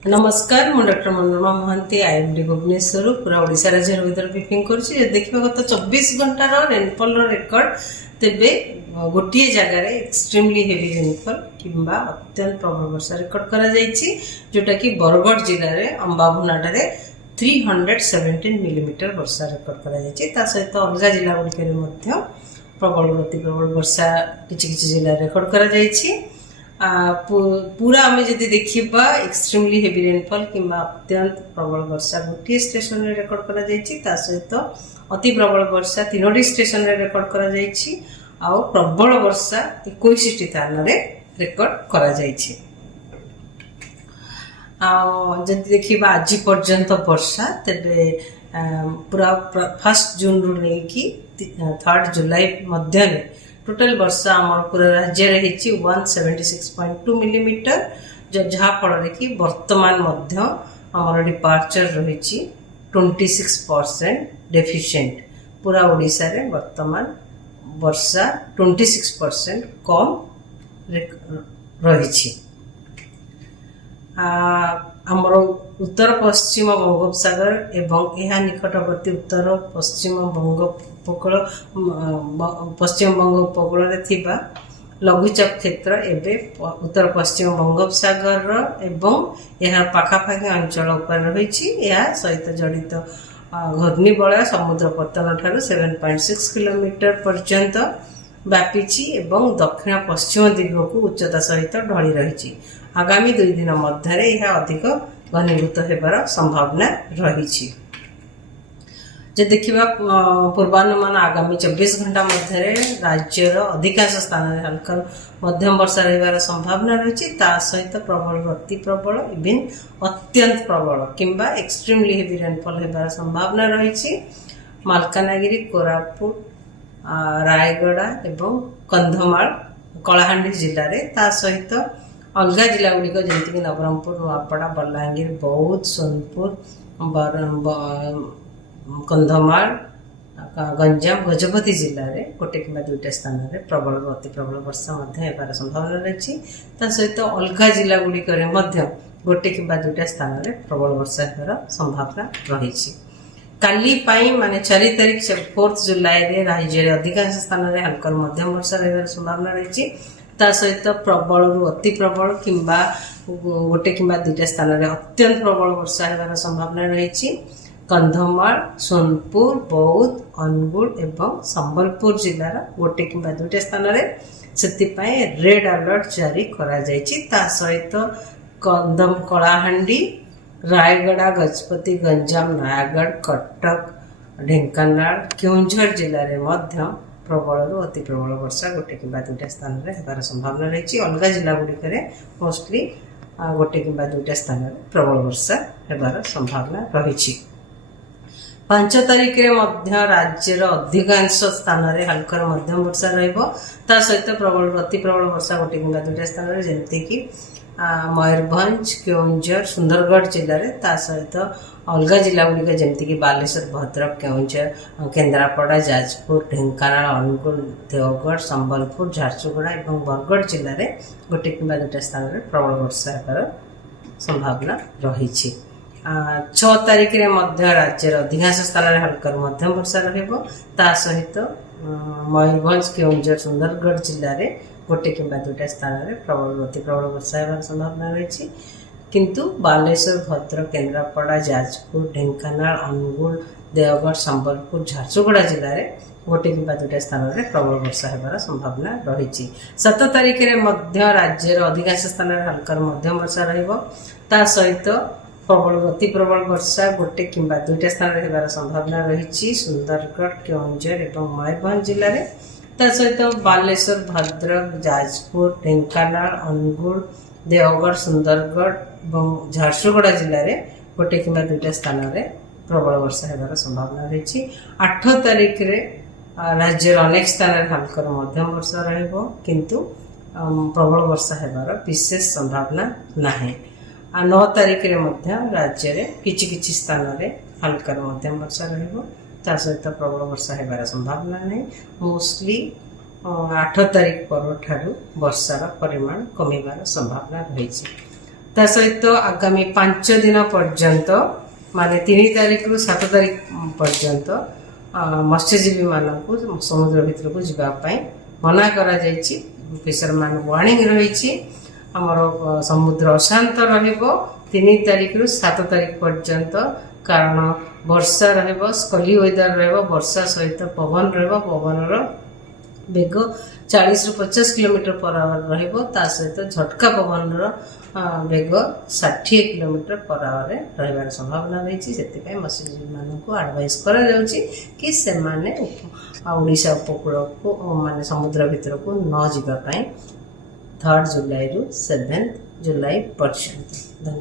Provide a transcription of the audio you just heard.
नमस्कार मु doctor Manorama Mahanti IMD Bhubaneswar पूरा ओडिशा राज्य भीतर ब्रीफिंग करुच्ची देखा गत 24 घंटार रेनफॉल रेकर्ड तेबे गोटे जगार एक्सट्रीमली हेवी रेनफॉल किंबा अत्यंत प्रबल वर्षा रेकर्ड करा जायछि जोटा कि बरगढ़ जिले में अंबाभुनाटारे 317 मिलीमीटर वर्षा रेकर्ड करा जायछि ता सहित अलग जिला गुड़िक प्रबल अति प्रबल वर्षा किछि जिला रेकर्ड करा जायछि। पूरा आम जब देखा एक्सट्रीमली हेवी रेनफॉल कि अत्यंत प्रबल वर्षा गोटे स्टेशन रे रेकर्ड करा जायछि ता सहित अति प्रबल वर्षा 3टी स्टेशन रे रेकर्ड करा जायछि आउ प्रबल वर्षा 21टी स्थान रे रेकर्ड करा जायछि। जब देखा आज पर्यंत वर्षा तेरे पूरा 1 जून रु लेकी 3 जुलाई मध्य टोटल वर्षा आम पूरा राज्य रही 176.2 मिलीमीटर जहाँ फल कि वर्तमान आमर डिपार्चर रही 26% डेफिशिएंट पूरा ओडिशा रे वर्तमान वर्षा 26% कम रही। आमर उत्तर पश्चिम बंगोपसागर एवं यह निकटवर्ती उत्तर पश्चिम बंगोपकूल पश्चिम बंगोपकूल थिबा लघुचाप क्षेत्र एवं उत्तर पश्चिम बंगोपसागर एवं यह पाखापाखि अंचल उपर रही सहित जड़ित घूर्णिबलय समुद्र पतन ठारू 7.6 किलोमीटर पर्यंत व्यापी एवं दक्षिण पश्चिम दिग को उच्चता सहित ढली रही। आगामी 2 दिन मध्य यह अधिक घनीभूत होबार संभावना रही। जे देखिबा पूर्वानुमान आगामी 24 घंटा मध्य राज्यर अधिकांश स्थान में हल्का मध्यम वर्षा रहिबार संभावना रही सहित प्रबल अति प्रबल इवन अत्यंत प्रबल किंबा एक्सट्रीमली हेवी रेनफॉल होबार संभावना रही। मालकानगिरी कोरापुट रायगड़ा एवं कंधमाल कलाहांडी जिले में ता सहित अलग जिला गुड़िक जमीक नवरंगपुर नुआपड़ा बलांगीर बौद्ध सोनपुर कंधमाल गंजाम गजपति जिले में गोटे कि 2टा स्थान में प्रबल अति प्रबल वर्षा होबार संभावना रही सहित अलग जिला गुड़िक गोटे कि 2टा स्थान में प्रबल वर्षा होबार संभावना रही। काली माने 4 तारीख 4 जुलाई रे राज्य अधिकांश स्थान में हल्का मध्यम वर्षा रही संभावना रही सहित प्रबल रु अति प्रबल किंबा गोटे कि 2टा स्थान में अत्यंत प्रबल वर्षा होबार संभावना रही। कंधमाल सोनपुर बौद्ध अनुगुल एवं संबलपुर जिलार गोटे कि 2टा स्थान में रेड अलर्ट जारी करा जायछि ता सहित कंधम कलाहांडी रायगड़ा गजपति गंजाम नयागढ़ कटक ढेंकानाल केउंझर जिले में प्रबल अति प्रबल वर्षा गोटे कि 2टा स्थान में होबार संभावना रही। अलग जिला गुड़िक मोस्टली गोटे कि 2टा स्थान में प्रबल वर्षा होबार संभावना रही। 5 तारीख में राज्यर अधिकांश स्थान में हल्का मध्यम वर्षा रहा सहित प्रबल अति प्रबल वर्षा गोटे कि 2टा स्थान में जमती कि मयूरभंज केउंझर सुंदरगढ़ जिले में ता सहित अलग जिला गुड़िक जमती कि बालेश्वर भद्रक केउंझर केन्द्रापड़ा जाजपुर ढेंकानाल अनुगुल देवगढ़ संबलपुर झारसुगुड़ा और बरगढ़ जिले में गोटे कि 2टा स्थान में प्रबल वर्षा होबार संभावना रही। 6 तारीख में राज्यर अधिकांश स्थान में हल्का मध्यम वर्षा रहा सहित मयूरभंज केउंझर सुंदरगढ़ जिले में गोटे कि 2टा स्थान में प्रबल अति प्रबल वर्षा होबार संभावना रही किंतु बालेश्वर भद्रक केन्द्रापड़ा जाजपुर ढेंकानाल अनुगुल देवगढ़ संबलपुर झारसुगुड़ा जिले में गोटे कि 2टा स्थान में प्रबल वर्षा होबार संभावना रही। 7 तारीख में राज्यर अधिकांश स्थान में हल्का मध्यम वर्षा रहा सहित प्रबल अति प्रबल वर्षा गोटे कि 2टा स्थान में होबार संभावना रही सुंदरगढ़ केउंझर और मयूरभंज जिले में सहित बालेश्वर भद्रक जाजपुर ढेंकानाल अनुगुल देवगढ़ सुंदरगढ़ और झारसुगुड़ा जिले में गोटे कि 2टा स्थान में प्रबल वर्षा होबार संभावना रही। 8 तारीख राज्यर अनेक स्थान में हल्का मध्यम वर्षा किंतु प्रबल वर्षा होबार विशेष संभावना नहीं। 9 तारीख में राज्य में किछि स्थान में हल्का मध्यम वर्षा ता सहित प्रबल वर्षा होबार संभावना नहीं। मोस्टली 8 तारीख पर वर्षार परिमाण कमिबार संभावना रही। ତା ସହିତ ଆଗାମୀ 5 ଦିନ ପର୍ଯ୍ୟନ୍ତ ମାନେ 3 ତାରିଖରୁ 7 ତାରିଖ ପର୍ଯ୍ୟନ୍ତ ମତ୍ସ୍ୟଜୀବୀ ମାନଙ୍କୁ ସମୁଦ୍ର ଭିତରକୁ ଯିବା ପାଇଁ ମନା କରାଯାଇଛି। ଫିସରମ୍ୟାନ୍ ୱାର୍ଣ୍ଣିଂ ରହିଛି। ଆମର ସମୁଦ୍ର ଅଶାନ୍ତ ରହିବ 3 ତାରିଖରୁ 7 ତାରିଖ ପର୍ଯ୍ୟନ୍ତ, କାରଣ ବର୍ଷା ରହିବ, ସ୍କଲି ୱେଦର ରହିବ, ବର୍ଷା ସହିତ ପବନ ରହିବ। ପବନର ବେଗ 40ରୁ 50 କିଲୋମିଟର पर आवर ରହିବ। ତା ସହିତ ଝଟକା ପବନର ବେଗ 60 କିଲୋମିଟର पर आवर ରହିବାର ସମ୍ଭାବନା ରହିଛି। ସେଥିପାଇଁ ମତ୍ସ୍ୟଜୀବୀମାନଙ୍କୁ ଆଡଭାଇସ୍ କରାଯାଉଛି କି ସେମାନେ ଓଡ଼ିଶା ଉପକୂଳକୁ ମାନେ ସମୁଦ୍ର ଭିତରକୁ ନ ଯିବା ପାଇଁ 3 ଜୁଲାଇରୁ 7 ଜୁଲାଇ ପର୍ଯ୍ୟନ୍ତ। ଧନ୍ୟବାଦ।